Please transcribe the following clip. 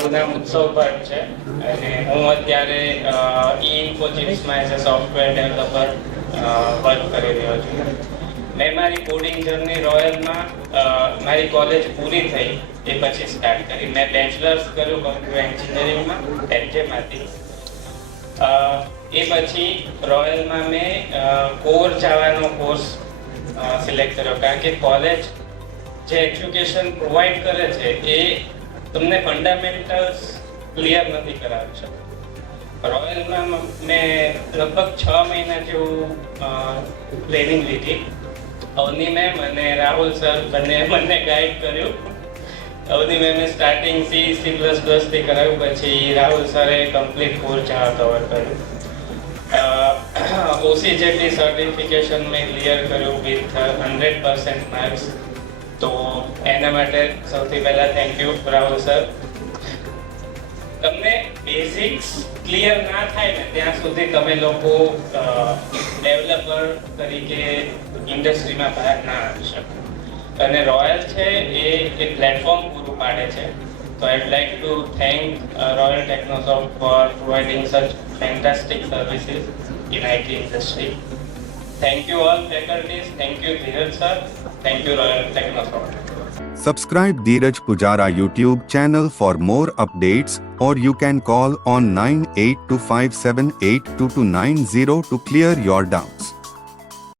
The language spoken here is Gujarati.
મારું નામ ઉત્સવ ભટ્ટ છે અને હું અત્યારે ઇન્ફોચિપ્સમાં as a software developer work કરી રહ્યો છું. મેં મારી કોડિંગ જર્ની રોયલમાં મારી કોલેજ પૂરી થઈ એ પછી સ્ટાર્ટ કરી. મેં બેચલર્સ કર્યું કમ્પ્યુટર એન્જિનિયરિંગમાં એફજેમાંથી. એ પછી રોયલમાં મેં કોર જાવાનો કોર્સ સિલેક્ટ કર્યો, કારણ કે કોલેજ જે એજ્યુકેશન પ્રોવાઈડ કરે છે એ તમને ફંડામેન્ટલ્સ ક્લિયર નથી કરાવી શકતું. રોયલમાં મેં લગભગ 6 મહિના જેવું ટ્રેનિંગ લીધી. અવની મેમ અને રાહુલ સર બંને ગાઈડ કર્યું. અવની મેમે સ્ટાર્ટિંગ સી પ્લસ પ્લસથી કરાવ્યું, પછી રાહુલ સરે કમ્પ્લીટ કોર જાવા કવર કર્યું. OCJP સર્ટિફિકેશન મેં ક્લિયર કર્યું વિથ 100% માર્ક્સ. તો એના માટે સૌથી પહેલા થેન્ક યુ રાહુલ સર. તમને બેઝિક્સ ક્લિયર ના થાય ને ત્યાં સુધી તમે લોકો ડેવલપર તરીકે ઇન્ડસ્ટ્રીમાં બહાર ના આવી શકો. અને રોયલ છે એ પ્લેટફોર્મ પૂરું પાડે છે. તો I'd like to thank Royal Technosoft for providing such fantastic services in IT industry. Thank you all faculties. Thank you Dheeraj sir. Thank you Royal Technosoft. Subscribe Dheeraj Pujara YouTube channel for more updates, or you can call on 9825782290 to clear your doubts.